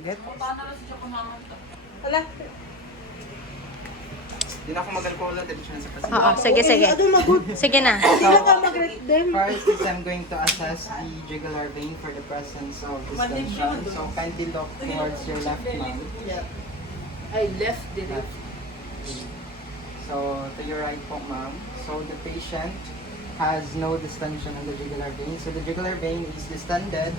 Get? Wala. Hindi na ako mag-alcohol dito siya sa pasyente. Oo, sige, sige. Sige na. Hindi na ka mag-rate them. First is I'm going to assess the jugular vein for the presence of distension. So kindly look towards your left mouth. I left the left. So to your right po, ma'am. So the patient has no distension on the jugular vein. So the jugular vein is distended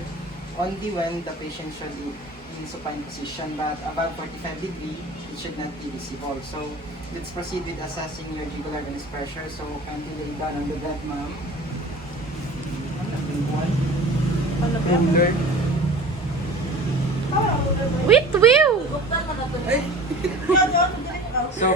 only when the patient should be in supine position, but above 45 degree, it should not be visible. So let's proceed with assessing your jugular venous pressure. So kindly lay down on the bed, ma'am. Ruler. Wait, Will! So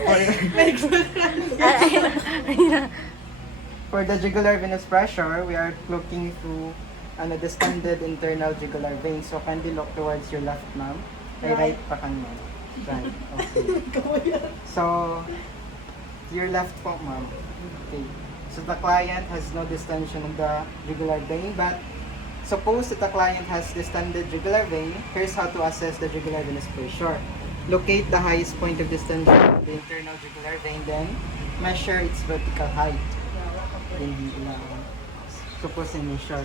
for the jugular venous pressure, we are looking through a distended internal jugular vein. So kindly look towards your left, ma'am. Ay, right pa kan, ma'am. Right. Okay. So your left po, ma'am. Okay. So the client has no distension in the jugular vein, but suppose that the client has distended jugular vein, here's how to assess the jugular venous pressure. Locate the highest point of distension in the internal jugular vein, then measure its vertical height. Hindi na suppose in measure.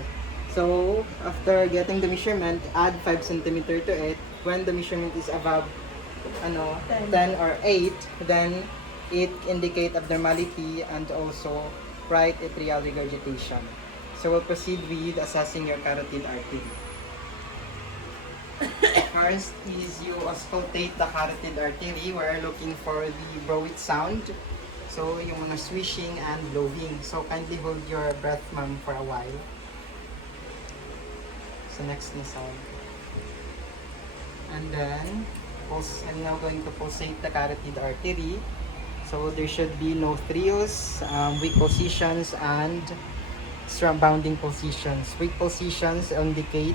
So after getting the measurement, add 5 cm to it. When the measurement is above 10 or 8, then it indicate abnormality and also right atrial regurgitation. So we'll proceed with assessing your carotid artery. First is you auscultate the carotid artery. We're looking for the brow sound. So yung mga swishing and blowing. So kindly hold your breath, ma'am, for a while. So next na sound. And then I'm now going to pulsate the carotid artery. So there should be no trios, weak positions, and bounding positions. Weak positions indicate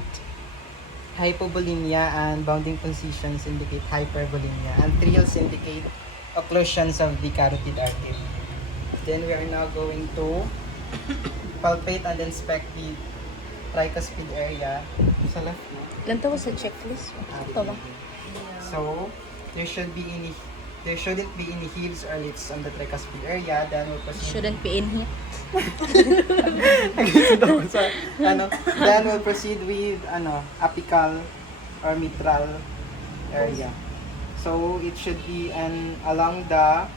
hypovolemia and bounding positions indicate hypervolemia, and trios indicate occlusions of the carotid artery. Then we are now going to palpate and inspect the tricuspid area. Sa left mo. Ilan to ko sa checklist? Ito lang. So there shouldn't be any heaves or lifts on the tricuspid area. Then we'll proceed. Shouldn't be in here. Then we'll proceed with apical or mitral area. So it should be along the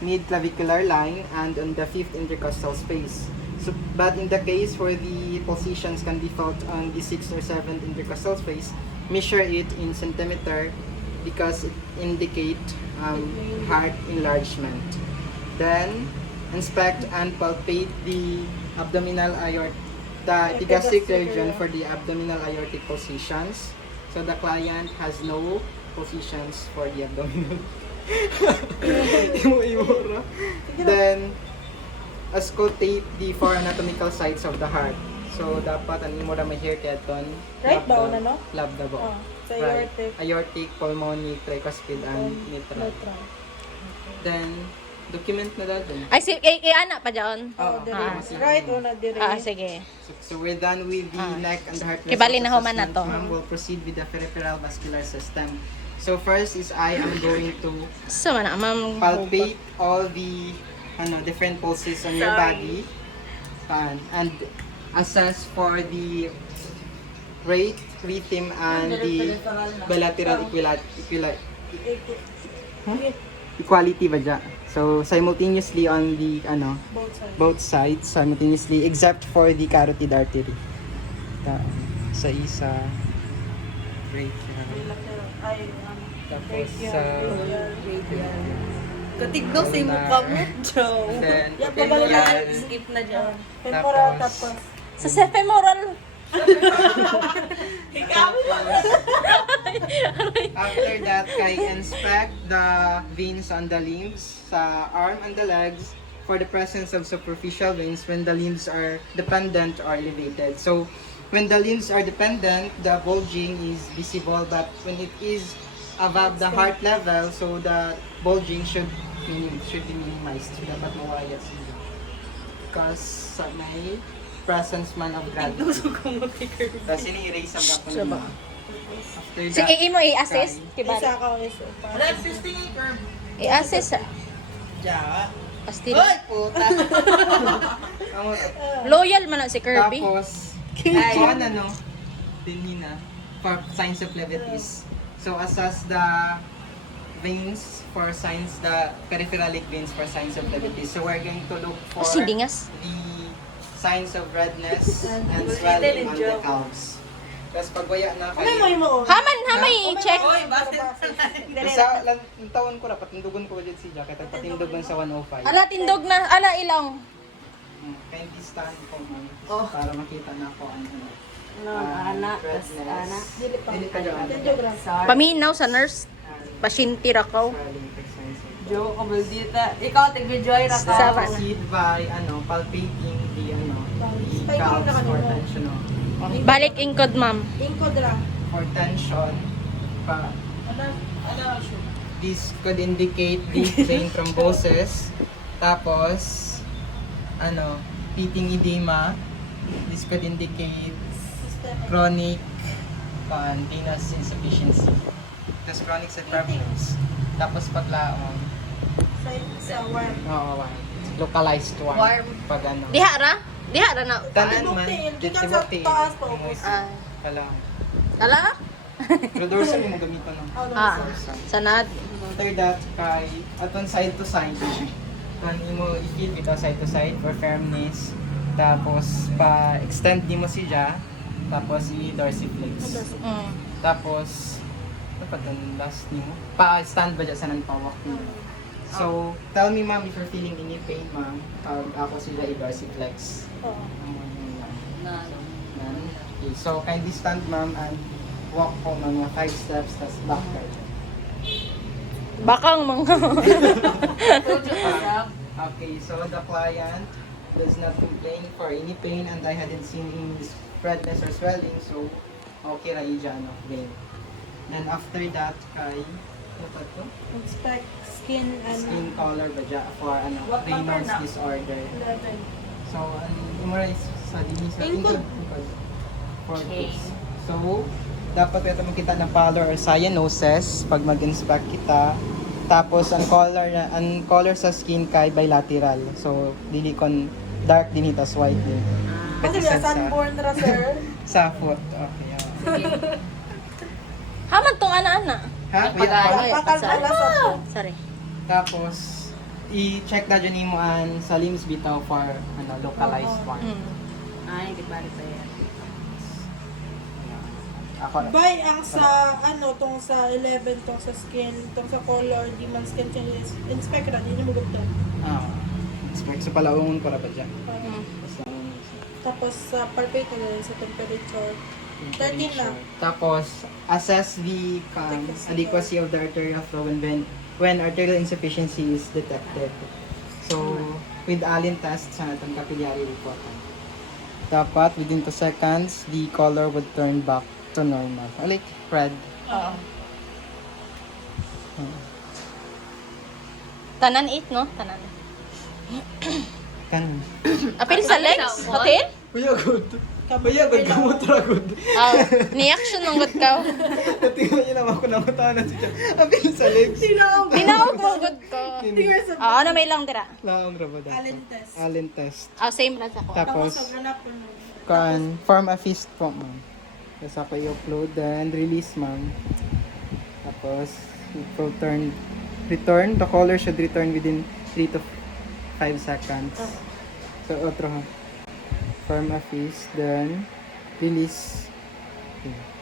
mid-clavicular line and on the 5th intercostal space. So, but in the case where the positions can be felt on the 6th or 7th intercostal space, measure it in centimeter because it indicate heart enlargement. Then inspect and palpate the abdominal aorta, the epigastric region for the abdominal aortic positions. So the client has no positions for the abdominal. Then auscultate the 4 anatomical sites of the heart. So dapat mo ra mahir kay aton Right ba na, no? labda ba? Sa Right. aortic. Aortic, pulmonic, tricuspid, and mitral. Then document na dito. Ay, ana pa dyan. Oh, Ah, right o na dire. sige. So we're done with the neck and the heart Kibali na vessels human na assessment, to. ma'am. We'll proceed with the peripheral vascular system. So first is I am going to So, man, ma'am. palpate all the different pulses on your body and assess for the rate, rhythm, and the bilateral equality ba dyan? So simultaneously on the both sides simultaneously except for the carotid artery. Sa isa rate tapos sa Katigno sa imo ka mo, Joe. then Pabalik Skip na dyan. Femoral tapos. Sa femoral. after that kay inspect the veins on the limbs sa arm and the legs for the presence of superficial veins when the limbs are dependent or elevated. So when the limbs are dependent, the bulging is visible, but when it is above the heart level, so the bulging should be minimized. So dapat mawala sila. Because may presence man of gravity. Tapos ini-erase ang gapon. After Sige, that, imo i-assess. Kiba? Isa ka isa. I-assess. Ja. Pastil. Puta. Loyal man na si Kirby. Tapos, kuhan ano, dinina, for signs of levities. So, assess the veins for signs, the peripheralic veins for signs of levities. So, we're going to look for Kasi dingas. the signs of redness and swelling on the calves. Tapos, pagwaya na Ano mo kayo, mo? Hamay check. sa taon ko na, patindugan ko ulit si Jack, at patindugan sa 105. Ala tindog na, ala ilong. Kindly stand po, ma'am, Oh. para makita na ako ano. Ana, redness. ana. Dili pa. Dili pa dyan. Tindog lang. Paminaw sa nurse. Pasyente ra ko. Swelling signs of Jo, kabaldita. Ikaw, tig-joy ra ka. Sa- proceed by palpating the the calves for tension. Balik ingkod, ma'am. Ingkod ra. For tension, pa, Ano siya? this could indicate deep vein thrombosis. Tapos, pitting edema. This could indicate chronic venous insufficiency. Tapos chronic prevalence. Tapos paglaon, Sa worm. localized one. Warm. Pag ano. Diha ra? Diha ra na. Tanan man, Gikan sa taas pa ubos. Ah. Kala. Ala? Pero dorsal yung gamiton no. Ah. Sanad. After that, kay aton side to side. Kan imo i-feel bitaw side to side for firmness. Tapos pa-extend nimo siya. Tapos i-dorsiflex. Mm. Tapos ano pa dun last nimo? Pa-stand ba dyan sa nagpawak nimo? So, tell me ma'am if you're feeling any pain ma'am. Ako sila i-dorsiflex. Oo. None. Okay, so kindly stand ma'am and walk po mga 5 steps, tas backward. Bakang mga. Okay, so the client does not complain for any pain and I hadn't seen any redness or swelling, so okay ra iya no, vein. Then after that, kay ano pa to? Inspect skin and Skin color ba dya for What Raynaud's pattern na? disorder. level. So, memorize sa dini sa Ingkod. For kids. So, dapat ito makita ng pallor or cyanosis pag mag-inspect kita. Tapos, ang color sa skin kay bilateral. So, dili kon dark din tas white din. Kasi Kasi may sunburn ra sir. sa foot. Okay. Haman tong ana-ana. Ha? Wait, Ay, Pakal sorry. pala sa Sorry. tapos, i-check na dyan mo an sa limbs bitaw for localized one. Mm. Ay, di ba rin yan. Ako na. Bay ang sa tong sa 11 tong sa skin, tong sa color, di man skin changes. Inspect ra din mo gudto. Inspect. So, palaungon ko na ba dyan? Mm. Tapos sa palpate na sa temperature. 13 na. Tapos, assess the adequacy of the arterial flow when arterial insufficiency is detected. So, with Allen test sa itong capillary report. Dapat, within 2 seconds, the color would turn back to normal. Like, red. Oo. Tanan 8, no? Tanan. Kan. Apil sa legs? Hotel? Kuya, good. Kuya, good gamot ra good. Ni-action ng good ka. Tingnan niyo naman ako namatawa na siya. Apil sa legs. Ginaog mo good ko. Oo, na may lang dira. Laong ra ba dapat? Allen test. Allen test. Same lang sa ko. Tapos, Tapos sa ganap no. form a fist po, ma'am. Tapos ako i-upload and release, ma'am. Tapos, it will return. The color should return within 3 to 5 seconds. So, otro ha. Form a fist, then release. Okay.